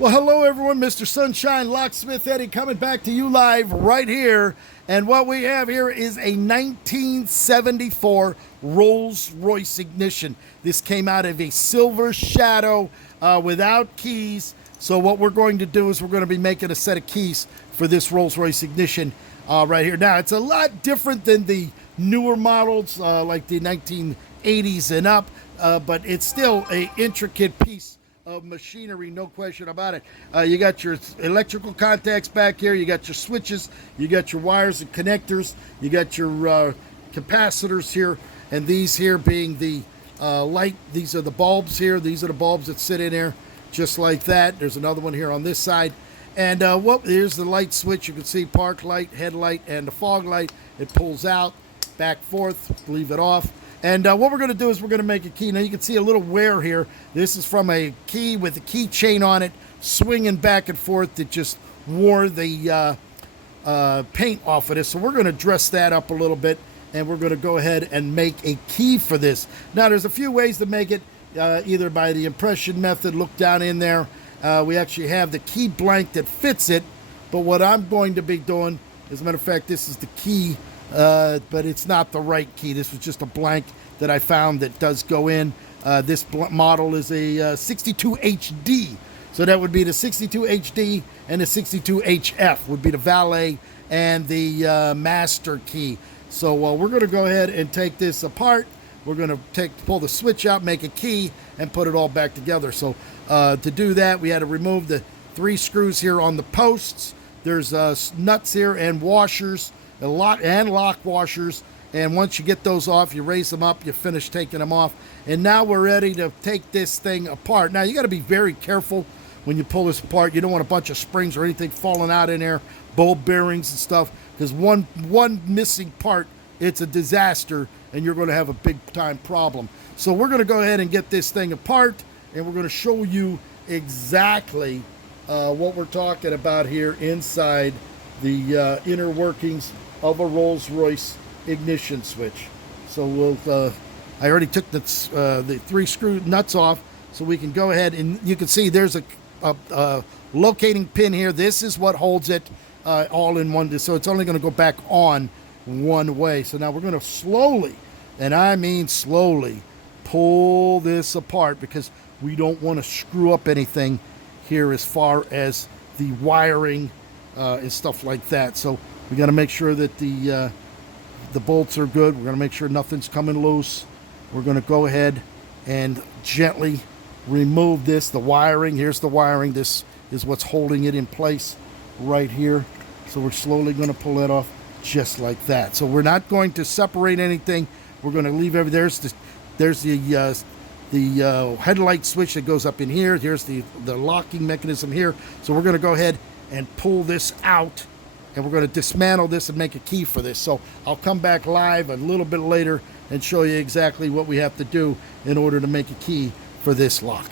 Well, hello everyone, Mr. Sunshine, Locksmith Eddy coming back to you live right here. And what we have here is a 1974 Rolls-Royce ignition. This came out of a silver shadow without keys. So what we're going to do is we're going to be making a set of keys for this Rolls-Royce ignition right here. Now, it's a lot different than the newer models like the 1980s and up, but it's still an intricate piece of machinery, no question about it. You got your electrical contacts back here, you got your switches, you got your wires and connectors, you got your capacitors here, and these here being the light, these are the bulbs here, these are the bulbs that sit in there just like that. There's another one here on this side, and here's the light switch. You can see park light, headlight, and the fog light. It pulls out, back, forth, leave it off. And what we're going to do is we're going to make a key. Now you can see a little wear here. This is from a key with a key chain on it, swinging back and forth that just wore the paint off of this. So we're going to dress that up a little bit, and we're going to go ahead and make a key for this. Now there's a few ways to make it, either by the impression method. Look down in there. We actually have the key blank that fits it, but what I'm going to be doing, as a matter of fact, this is the key, but it's not the right key. This was just a blank that I found that does go in. This model is a 62HD. So that would be the 62HD, and the 62HF would be the valet and the master key. So we're going to go ahead and take this apart. We're going to pull the switch out, make a key, and put it all back together. So to do that, we had to remove the 3 screws here on the posts. There's nuts here and washers, lock washers, and once you get those off, you raise them up, you finish taking them off, and now we're ready to take this thing apart. Now you got to be very careful when you pull this apart. You don't want a bunch of springs or anything falling out in there, bulb bearings and stuff, because one missing part, it's a disaster, and you're going to have a big time problem. So we're going to go ahead and get this thing apart, and we're going to show you exactly what we're talking about here inside the inner workings of a Rolls-Royce ignition switch. So we'll I already took the 3 screw nuts off, so we can go ahead, and you can see there's a locating pin here. This is what holds it all in one, so it's only going to go back on one way. So now we're going to slowly, and I mean slowly, pull this apart, because we don't want to screw up anything here as far as the wiring and stuff like that. So we got to make sure that the bolts are good. We're going to make sure nothing's coming loose. We're going to go ahead and gently remove this. The wiring, here's the wiring. This is what's holding it in place right here. So we're slowly going to pull that off just like that. So we're not going to separate anything. We're going to leave everything. There's the headlight switch that goes up in here. Here's the locking mechanism here. So we're going to go ahead and pull this out, and we're going to dismantle this and make a key for this. So I'll come back live a little bit later and show you exactly what we have to do in order to make a key for this lock.